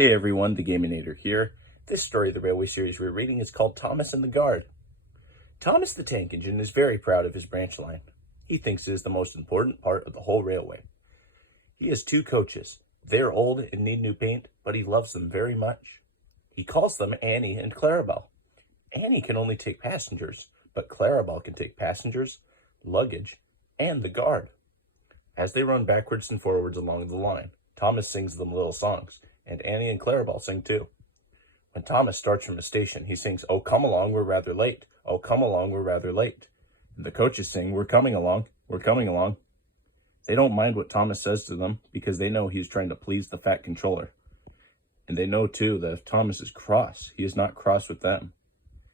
Hey everyone, the Gaminator here. This story of the railway series we're reading is called Thomas and the Guard. Thomas the Tank Engine is very proud of his branch line. He thinks it is the most important part of the whole railway. He has two coaches. They are old and need new paint, but he loves them very much. He calls them Annie and Clarabelle. Annie can only take passengers, but Clarabelle can take passengers, luggage, and the guard. As they run backwards and forwards along the line, Thomas sings them little songs, and Annie and Clarabelle sing too. When Thomas starts from a station, he sings, "Oh, come along, we're rather late. Oh, come along, we're rather late." And the coaches sing, "We're coming along, we're coming along." They don't mind what Thomas says to them because they know he's trying to please the fat controller. And they know too that if Thomas is cross, he is not cross with them.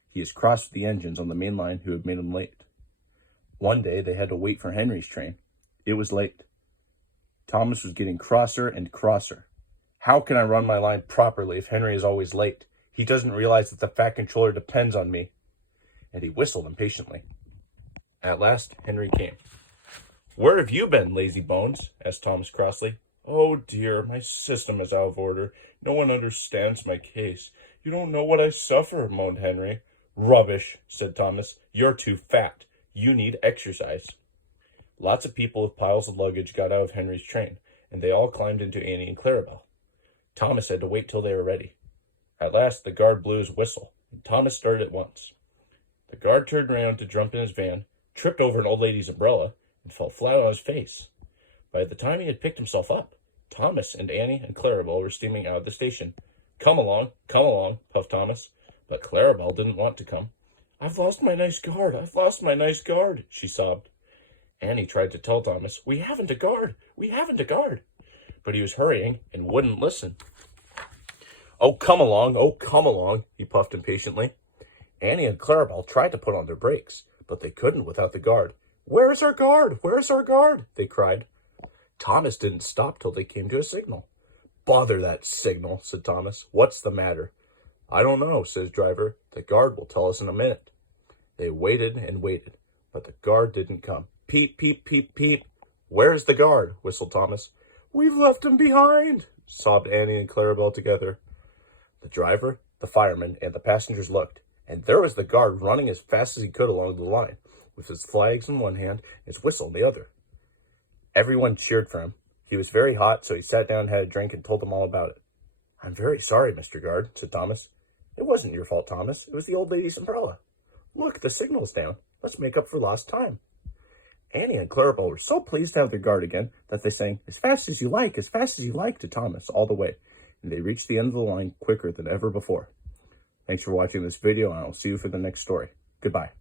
He is cross with the engines on the main line who had made him late. One day they had to wait for Henry's train. It was late. Thomas was getting crosser and crosser. "How can I run my line properly if Henry is always late? He doesn't realize that the fat controller depends on me." And he whistled impatiently. At last, Henry came. "Where have you been, lazy bones?" asked Thomas crossly. "Oh dear, my system is out of order. No one understands my case. You don't know what I suffer," moaned Henry. "Rubbish," said Thomas. "You're too fat. You need exercise." Lots of people with piles of luggage got out of Henry's train, and they all climbed into Annie and Clarabelle. Thomas had to wait till they were ready. At last, the guard blew his whistle, and Thomas started at once. The guard turned around to jump in his van, tripped over an old lady's umbrella, and fell flat on his face. By the time he had picked himself up, Thomas and Annie and Clarabelle were steaming out of the station. Come along, puffed Thomas. But Clarabelle didn't want to come. "I've lost my nice guard, I've lost my nice guard," she sobbed. Annie tried to tell Thomas, we haven't a guard. But he was hurrying and wouldn't listen. Oh, come along, he puffed impatiently. Annie and Clarabelle tried to put on their brakes, but they couldn't without the guard. Where's our guard? They cried. Thomas didn't stop till they came to a signal. "Bother that signal," said Thomas. "What's the matter?" "I don't know," said his driver. "The guard will tell us in a minute." They waited and waited, but the guard didn't come. "Peep, peep, peep, peep." "Where's the guard?" whistled Thomas. "We've left him behind," sobbed Annie and Clarabelle together. The driver, the fireman, and the passengers looked, and there was the guard running as fast as he could along the line, with his flags in one hand and his whistle in the other. Everyone cheered for him. He was very hot, so he sat down, had a drink, and told them all about it. "I'm very sorry, Mr. Guard," said Thomas. "It wasn't your fault, Thomas. It was the old lady's umbrella. Look, the signal's down. Let's make up for lost time." Annie and Clarabelle were so pleased to have their guard again that they sang, as fast as you like," to Thomas all the way, and they reached the end of the line quicker than ever before. Thanks for watching this video, and I'll see you for the next story. Goodbye.